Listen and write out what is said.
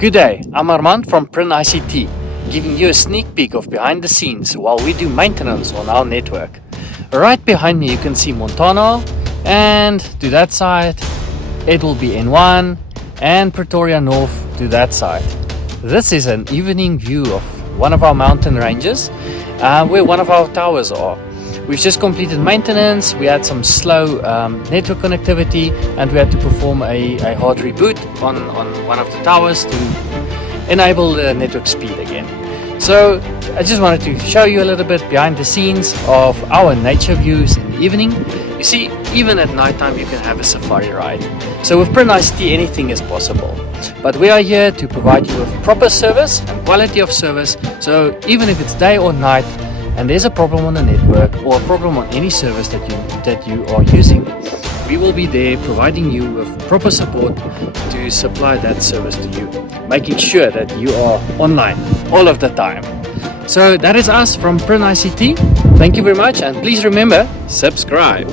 Good day, I'm Armand from Prin ICT, giving you a sneak peek of behind the scenes while we do maintenance on our network. Right behind me you can see Montana, and to that side it will be N1 and Pretoria North to that side. This is an evening view of one of our mountain ranges where one of our towers are. We've just completed maintenance, we had some slow network connectivity, and we had to perform a hard reboot on one of the towers to enable the network speed again. So I just wanted to show you a little bit behind the scenes of our nature views in the evening. You see, even at nighttime you can have a safari ride. So with Prin ICT anything is possible. But we are here to provide you with proper service and quality of service. So even if it's day or night, and there's a problem on the network or a problem on any service that you are using, we will be there providing you with proper support to supply that service to you, making sure that you are online all of the time. So that is us from Prin ICT. Thank you very much, and please remember, subscribe.